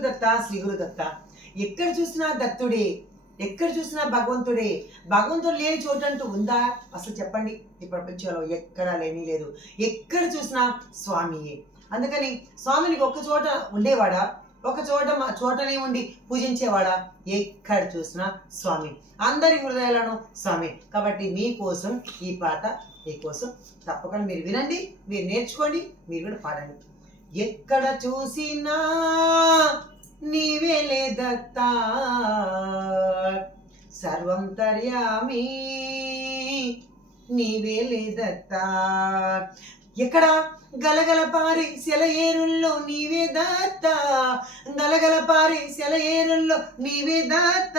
గురుదత్త శ్రీ గురుదత్త ఎక్కడ చూసినా దత్తుడే ఎక్కడ చూసినా భగవంతుడే. భగవంతుడు లేని చోటు అంటూ ఉందా? అసలు చెప్పండి. ఈ ప్రపంచంలో ఎక్కడా లేని లేదు. ఎక్కడ చూసినా స్వామియే. అందుకని స్వామినికి ఒక్క చోట ఉండేవాడా? ఒక చోట మా- చోటనే ఉండి పూజించేవాడా? ఎక్కడ చూసినా స్వామి. అందరి హృదయాలను స్వామి. కాబట్టి మీకోసం ఈ పాట మీకోసం తప్పకుండా మీరు వినండి మీరు నేర్చుకోండి మీరు కూడా పాడండి. ఎక్కడ చూసినా నీవేలే సర్వం తర్యామి నీవేలే దత్తా ఎక్కడ? గలగల పారి సెలయేరుల్లో నీవే దత్త. గలగల పారి సెలయేరుల్లో నీవే దత్త.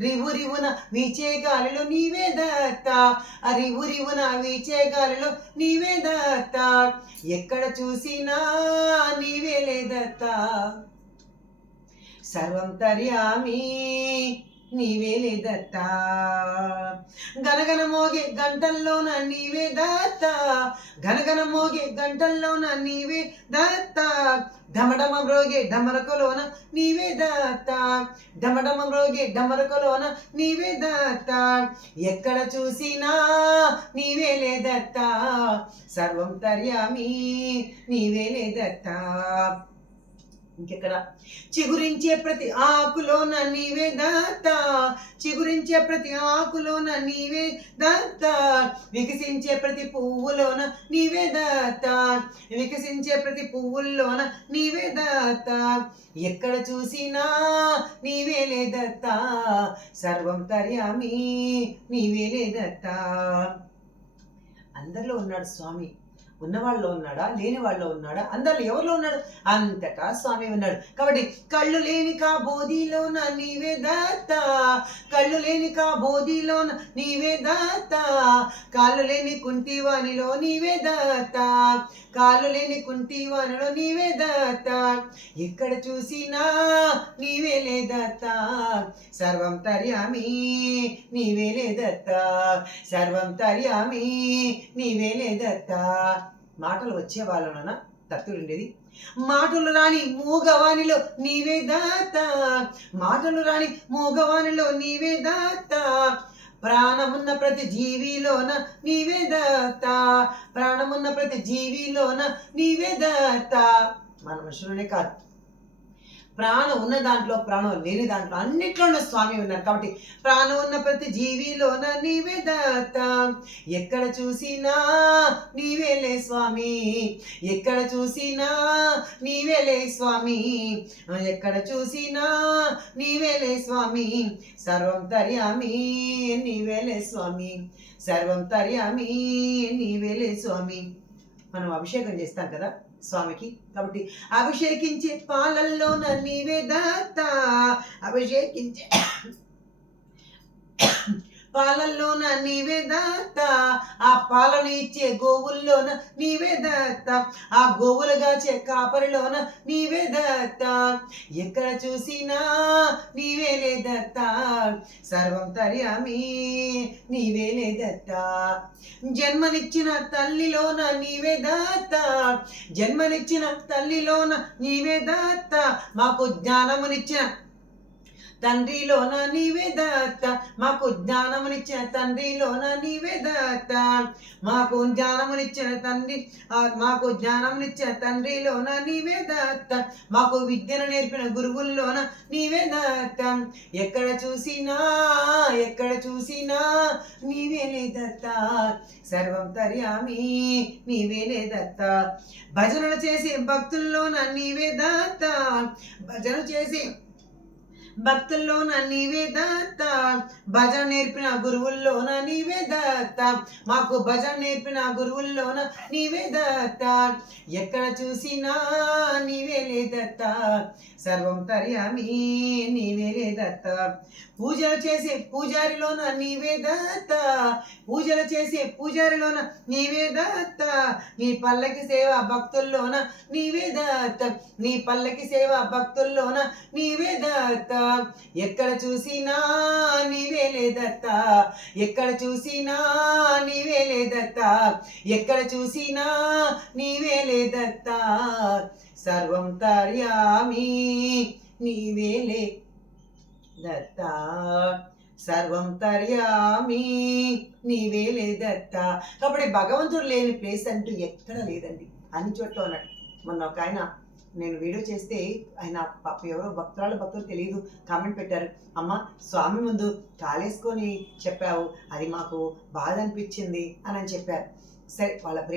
రివు రివున వీచే గాలిలో నీవే దత్త. ఆ రివు రివున వీచే గాలిలో నీవే దత్త. ఎక్కడ చూసినా నీవే లేదత్త. సర్వం తర్యామి నీవే దత్త గనగన మోగే గంటల్లోన నీవే దత్త. గనగన మోగే గంటల్లోన నీవే దత్త. ఢమఢమ మ్రోగే డమరకలోన నీవే దత్త. ఢమఢమ మ్రోగే డమరకలోన నీవే దత్త. ఎక్కడ చూసినా నీవే లేదత్త. సర్వం తర్యామి నీవే లేదత్త. ఇంకెక్కడ? చిగురించే ప్రతి ఆకులోన నీవే దాత చిగురించే ప్రతి ఆకులోన నీవే దాత వికసించే ప్రతి పువ్వులోన నీవే దాత వికసించే ప్రతి పువ్వుల్లోన నీవే దాత ఎక్కడ చూసినా నీవే లేదత్త సర్వం తర్యామి నీవే లేదత్త అందరిలో ఉన్నాడు స్వామి. ఉన్నవాళ్ళలో ఉన్నాడా? లేని వాళ్ళలో ఉన్నాడా? అందరిలో ఎవరిలో ఉన్నాడు? అంతటా స్వామి ఉన్నాడు. కాబట్టి కళ్ళు లేని కా బోధిలోన నీవే దాత. కళ్ళు లేని కా బోధిలోన నీవే దాత. కాళ్ళు లేని కుంటివానిలో నీవే దాత. కాళ్ళు లేని కుంటివానిలో నీవే దాత. ఎక్కడ చూసినా నీవే లేదత్త సర్వం తర్యామి నీవే లేదత్త సర్వం తర్యామి నీవే లేదత్త మాటలు వచ్చే వాళ్ళలోన తత్తులు ఉండేది మాటలు రాని మూగవానిలో నీవే దాత. మాటలు రాని మూగవానిలో నీవే దాత. ప్రాణమున్న ప్రతి జీవిలోన నీవే దాత. ప్రాణమున్న ప్రతి జీవిలోన నీవే దాత. మన మనుషులనే కాదు. ప్రాణం ఉన్న దాంట్లో ప్రాణం లేని దాంట్లో అన్నిట్లోనూ స్వామి ఉన్నారు. కాబట్టి ప్రాణం ఉన్న ప్రతి జీవిలోన నీవే దాత ఎక్కడ చూసినా నీవేలే స్వామి. ఎక్కడ చూసినా నీవేలే స్వామి. ఎక్కడ చూసినా నీవేలే స్వామి. సర్వం తర్యామి నీవేలే స్వామి. సర్వం తర్యామి నీవేలే స్వామి. మనం అభిషేకం చేస్తాం కదా? స్వామికి. కాబట్టి అభిషేకించే పాలల్లోన నీవే దాత. అభిషేకించే పాలల్లోన నీవే దాత. ఆ పాలను ఇచ్చే గోవుల్లోన నీవే దత్త. ఆ గోవులు గాచే కాపరిలోన నీవే దత్త. ఎక్కడ చూసినా నీవే లేదత్త సర్వం తర్యామి నీవే లేదత్త జన్మనిచ్చిన తల్లిలోన నీవే దాత జన్మనిచ్చిన తల్లిలోన నీవే దాత మాకు జ్ఞానమునిచ్చిన తండ్రిలోన నీవే దాత మాకు జ్ఞానమునిచ్చిన తండ్రిలోన నీవే దాత. మాకు జ్ఞానమునిచ్చిన తండ్రి మాకు జ్ఞానమునిచ్చిన తండ్రిలోన నీవే దాత. మాకు విద్యను నేర్పిన గురువుల్లోన నీవే దాత. ఎక్కడ చూసినా ఎక్కడ చూసినా నీవేనే దత్త. సర్వం తర్యామి నీవే లేదత్త భజనలు చేసే భక్తుల్లోన నీవే దాత. భజన చేసే భక్తుల్లోన నీవే దాత భజన నేర్పిన గురువుల్లోన నీవే దాత మాకు భజన నేర్పిన గురువుల్లోన నీవే దాత ఎక్కడ చూసినా నీవే లేదత్త సర్వం తర్యామి నీవే లేదత్త పూజలు చేసే పూజారిలోన నీవే దాత పూజలు చేసే పూజారిలోన నీవే దాత నీ పల్లకి సేవ భక్తుల్లోన నీవే దాత నీ పల్లకి సేవ భక్తుల్లోన నీవే దాత ఎక్కడ చూసినా నీవేలేదత్త ఎక్కడ చూసినా నీవేలేదత్త ఎక్కడ చూసినా నీవేలేదత్త సర్వం తర్యామి నీవేలే దత్త సర్వం తర్యామి నీవేలే దత్త కాబట్టి భగవంతుడు లేని ప్లేస్ అంటూ ఎక్కడ లేదండి. అన్ని చోట్ల ఉన్నాడు మొన్న ఒక ఆయన నేను వీడియో చేస్తే ఆయన పాప ఎవరో భక్తురాలు భక్తులు తెలియదు. కామెంట్ పెట్టారు. అమ్మ స్వామి ముందు కాలేసుకొని చెప్పావు. అది మాకు బాధ అనిపించింది అని అని చెప్పారు. సరే వాళ్ళ ప్రేమ